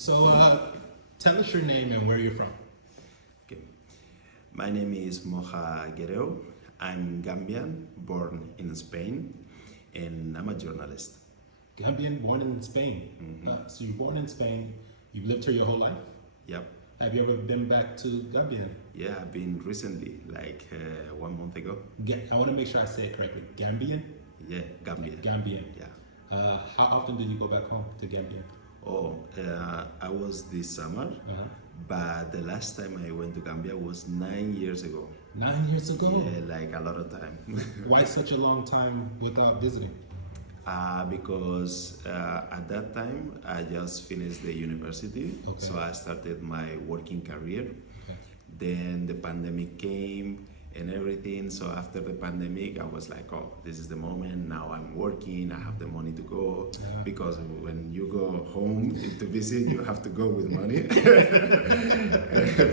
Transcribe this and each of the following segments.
So, tell us your name and where you're from. Okay. My name is Moha Gerehou. I'm Gambian, born in Spain, and I'm a journalist. Gambian, born in Spain. So you're born in Spain. You've lived here your whole life. Yep. Have you ever been back to Gambia? Yeah, I've been recently, like 1 month ago. I want to make sure I say it correctly. Gambian. Yeah, Gambia. Gambian. Yeah. How often did you go back home to Gambia? Oh, I was this summer, but the last time I went to Gambia was 9 years ago. 9 years ago. Yeah, like a lot of time. Why such a long time without visiting? Because at that time I just finished the university, so I started my working career. Then the pandemic came and everything. So after the pandemic, I was like, oh, this is the moment. Now I'm working. I have the money to go. Because when you go home to visit, you have to go with money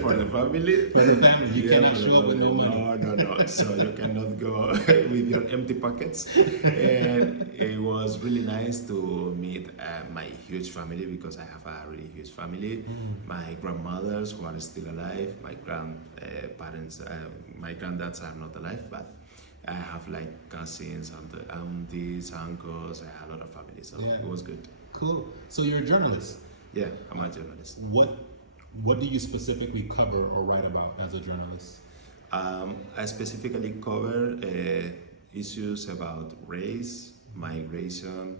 for the family. For the family, you cannot show up with no money. No. So you cannot go with your empty pockets. And it was really nice to meet my huge family, because I have a really huge family. My grandmothers who are still alive, my grandparents, my granddads are not alive, but I have like cousins, aunties, uncles. I have a lot of family, so it was good. Cool. So you're a journalist. Yeah, I'm a journalist. What do you specifically cover or write about as a journalist? I specifically cover issues about race, migration,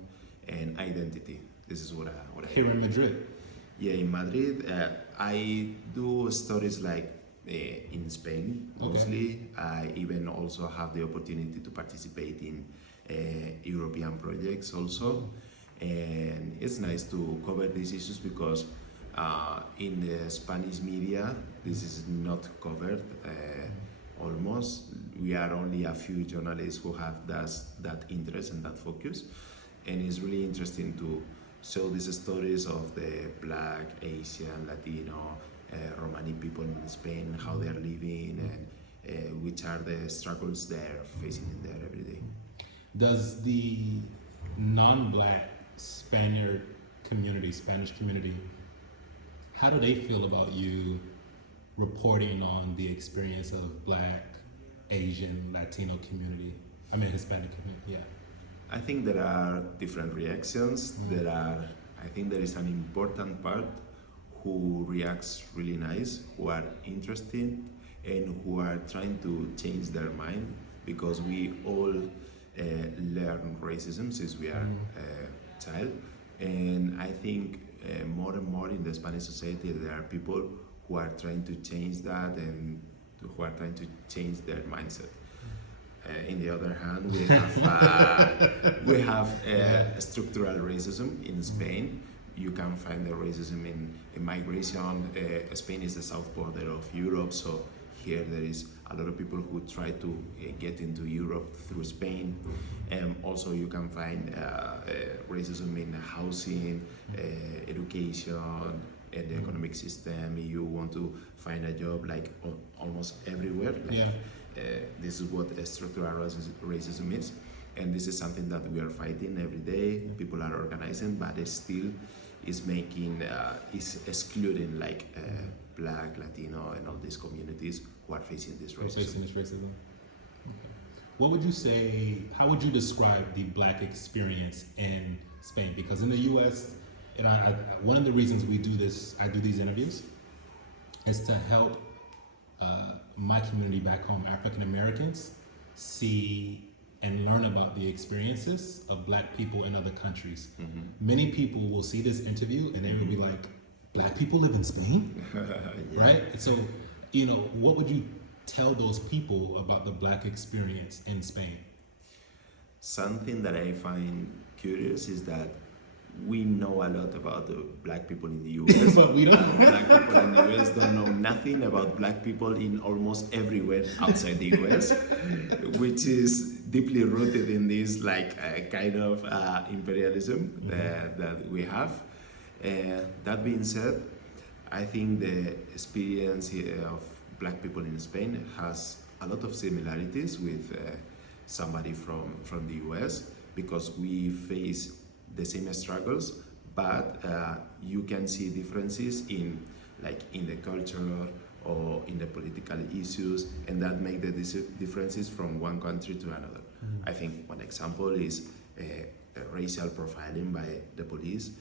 and identity. This is what I Here in Madrid. Yeah, in Madrid, I do stories like in Spain mostly. I even also have the opportunity to participate in European projects also, and it's nice to cover these issues because in the Spanish media this is not covered almost. We are only a few journalists who have that interest and that focus, and it's really interesting to show these stories of the Black, Asian, Latino, Romani people in Spain, how they're living, and which are the struggles they're facing in there every day. Does the non-Black Spanish community, how do they feel about you reporting on the experience of Black, Asian, Latino community? I mean Hispanic community, yeah. I think there are different reactions. I think there is an important part who reacts really nice, who are interested, and who are trying to change their mind, because we all learn racism since we are a child. And I think more and more in the Spanish society there are people who are trying to change that and who are trying to change their mindset. In the other hand, we have structural racism in Spain. You can find the racism in migration. Spain is the south border of Europe, so here there is a lot of people who try to get into Europe through Spain. And also you can find racism in housing, education, and the economic system. You want to find a job like almost everywhere. This is what structural racism is, and this is something that we are fighting every day. People are organizing, but it still is excluding like Black, Latino, and all these communities who are facing this racism. Okay. What would you say? How would you describe the Black experience in Spain? Because in the U.S., and one of the reasons I do these interviews, is to help my community back home, African Americans, see and learn about the experiences of Black people in other countries. Many people will see this interview and they will be like, Black people live in Spain? Right? So, what would you tell those people about the Black experience in Spain? Something that I find curious is that we know a lot about the Black people in the US. But we don't. Black people in the US don't know nothing about Black people in almost everywhere outside the US, which is deeply rooted in this kind of imperialism that we have. That being said, I think the experience of Black people in Spain has a lot of similarities with somebody from the US, because we face the same struggles, but you can see differences in the culture or in the political issues, and that make the differences from one country to another. I think one example is racial profiling by the police.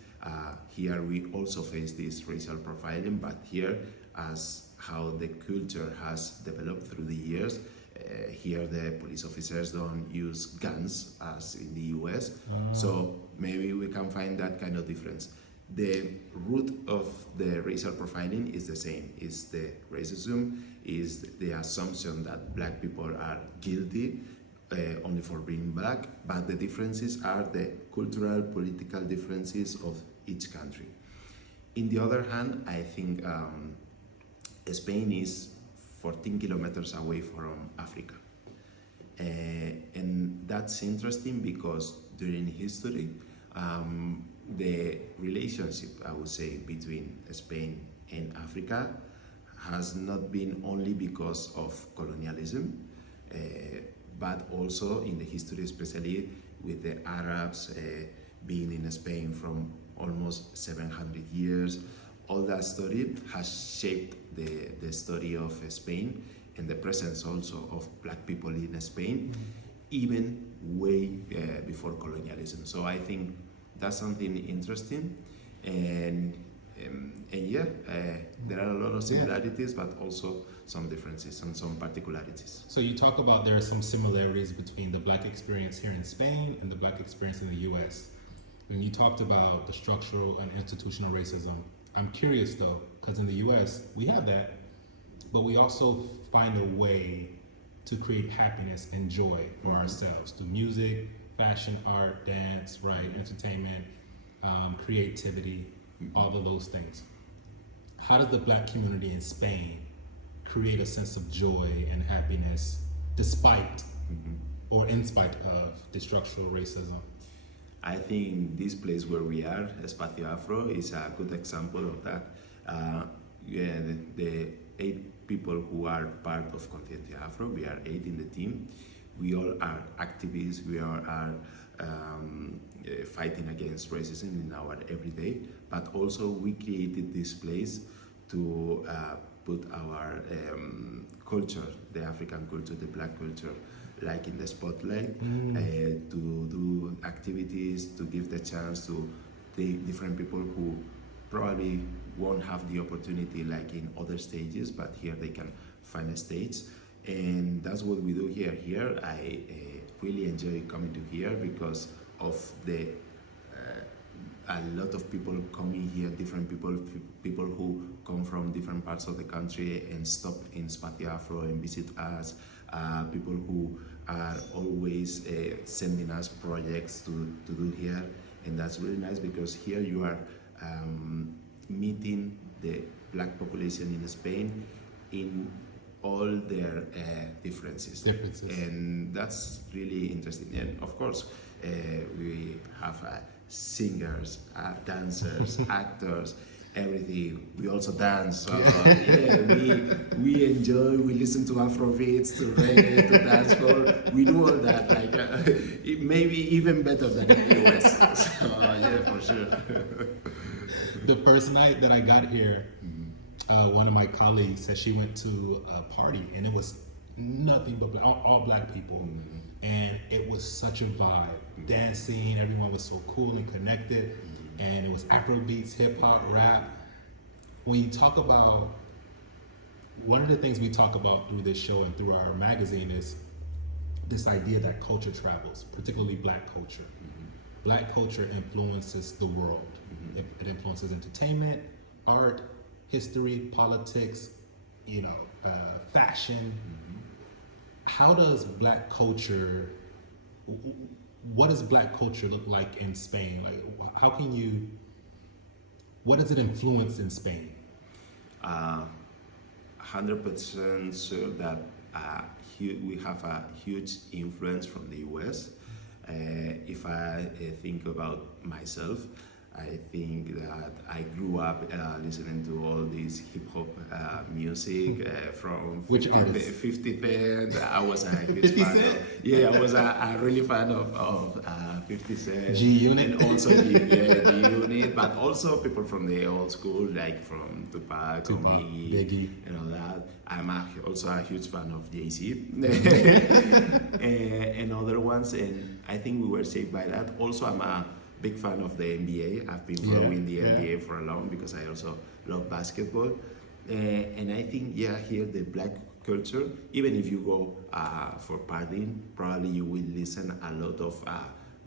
Here we also face this racial profiling, but here, as how the culture has developed through the years, here the police officers don't use guns as in the US, so maybe we can find that kind of difference. The root of the racial profiling is the same, is the racism, is the assumption that black people are guilty only for being black, but the differences are the cultural, political differences of each country. In the other hand, I think Spain is 14 kilometers away from Africa. And that's interesting because during history, the relationship, I would say, between Spain and Africa has not been only because of colonialism, but also in the history, especially with the Arabs being in Spain from almost 700 years. All that story has shaped the story of Spain and the presence also of black people in Spain, even way before colonialism. So I think that's something interesting, and there are a lot of similarities, but also some differences and some particularities. So you talk about there are some similarities between the black experience here in Spain and the black experience in the US. When you talked about the structural and institutional racism, I'm curious though, because in the US we have that, but we also find a way to create happiness and joy for ourselves through music, fashion, art, dance, right, entertainment, creativity, all of those things. How does the black community in Spain create a sense of joy and happiness despite or in spite of the structural racism? I think this place where we are, Espacio Afro, is a good example of that. The 8 people who are part of Conciencia Afro, we are 8 in the team. We all are activists, we all are fighting against racism in our everyday, but also we created this place to put our culture, the African culture, the black culture, like in the spotlight, to do activities, to give the chance to the different people who probably won't have the opportunity like in other stages, but here they can find a stage. And that's what we do here. Here I really enjoy coming to here because of the a lot of people coming here, different people who come from different parts of the country and stop in Espacio Afro and visit us, people who are always sending us projects to do here, and that's really nice because here you are meeting the black population in Spain in all their differences, and that's really interesting. And of course, we have singers, dancers, actors, everything. We also dance. We enjoy. We listen to Afrobeats, to reggae, to dancehall. We do all that. Like it maybe even better than in the US. So yeah, for sure. The first night that I got here, one of my colleagues said she went to a party and it was nothing but all black people, and it was such a vibe. Dancing, everyone was so cool and connected, and it was Afro beats, hip hop, rap. When you talk about, one of the things we talk about through this show and through our magazine is this idea that culture travels, particularly black culture. Black culture influences the world. It influences entertainment, art, history, politics, fashion. How does black culture, what does black culture look like in Spain? Like, what does it influence in Spain? 100% sure that we have a huge influence from the US. If I think about myself, I think that I grew up listening to all this hip hop music from Which artists? 50 Cent. I was a huge 50 fan. Cent? Yeah, I was a really fan of 50 Cent. G-Unit? And also G-Unit, but also people from the old school, like from Tupac, Biggie, and all that. I'm also a huge fan of Jay-Z and other ones, and I think we were saved by that. Also, I'm a big fan of the NBA. I've been following the NBA for a long because I also love basketball. And I think, here the black culture, even if you go for partying, probably you will listen a lot of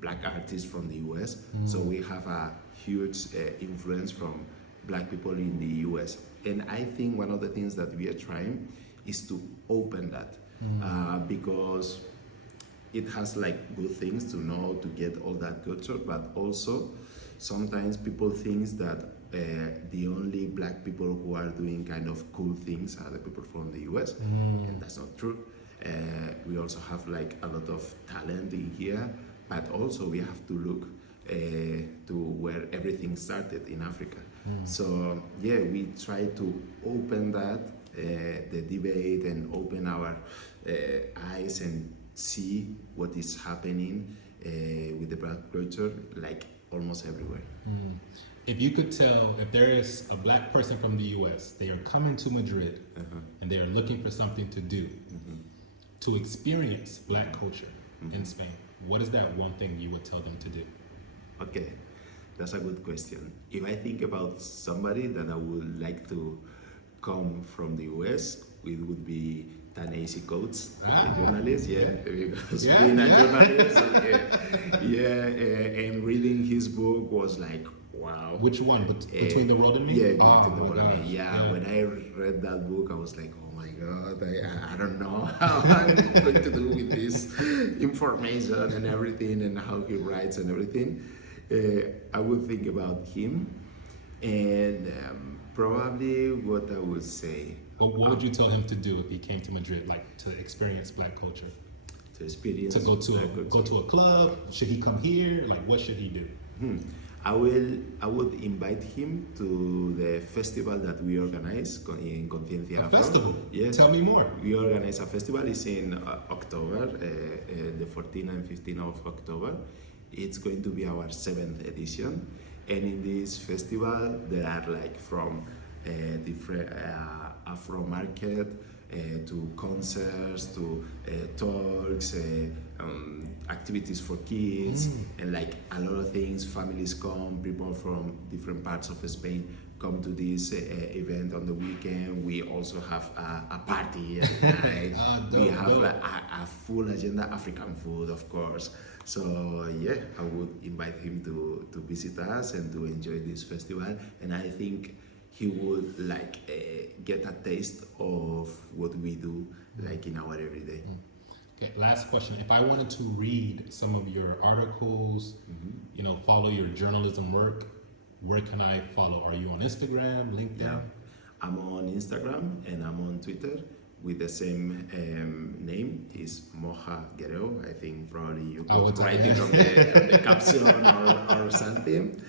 black artists from the US. So we have a huge influence from black people in the US. And I think one of the things that we are trying is to open that because it has like good things to know, to get all that culture, but also sometimes people think that the only black people who are doing kind of cool things are the people from the US, and that's not true. We also have like a lot of talent in here, but also we have to look to where everything started in Africa. So we try to open that, the debate, and open our eyes and see what is happening with the black culture, like almost everywhere. If you could tell, if there is a black person from the US, they are coming to Madrid and they are looking for something to do, to experience black culture in Spain, what is that one thing you would tell them to do? Okay, that's a good question. If I think about somebody that I would like to come from the US, it would be Ta-Nehisi Coates, a journalist, because being a journalist, and reading his book was like, wow. Which one? Between the Road and Me? Yeah, Between the Road and Me. Yeah, when I read that book, I was like, oh my God, I don't know how I'm going to do with this information and everything, and how he writes and everything. I would think about him, and probably what I would say. What would you tell him to do if he came to Madrid, like to experience black culture? To experience. To go to a club? Should he come here? Like, what should he do? I would invite him to the festival that we organize in Conciencia Afro. Festival? Yes. Tell me more. We organize a festival. It's in October, the 14th and 15th of October. It's going to be our 7th edition. And in this festival, there are like from different Afro market to concerts, to talks, activities for kids, and like a lot of things. Families come, people from different parts of Spain come to this event on the weekend. We also have a party at night. We have a full agenda, African food, of course. So I would invite him to visit us and to enjoy this festival. And I think he would like get a taste of what we do, like in our everyday. Okay, last question. If I wanted to read some of your articles, follow your journalism work, where can I follow? Are you on Instagram, LinkedIn? Yeah, I'm on Instagram and I'm on Twitter with the same name. Is Moha Gerehou. I think probably you could write it on the caption or something.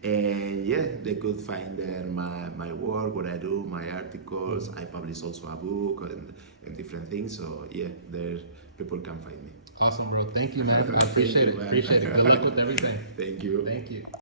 And they could find there my work, what I do, my articles. I publish also a book and different things. So there people can find me. Awesome, bro. Thank you, man. I appreciate it. Appreciate it. Good luck with everything. Thank you. Thank you.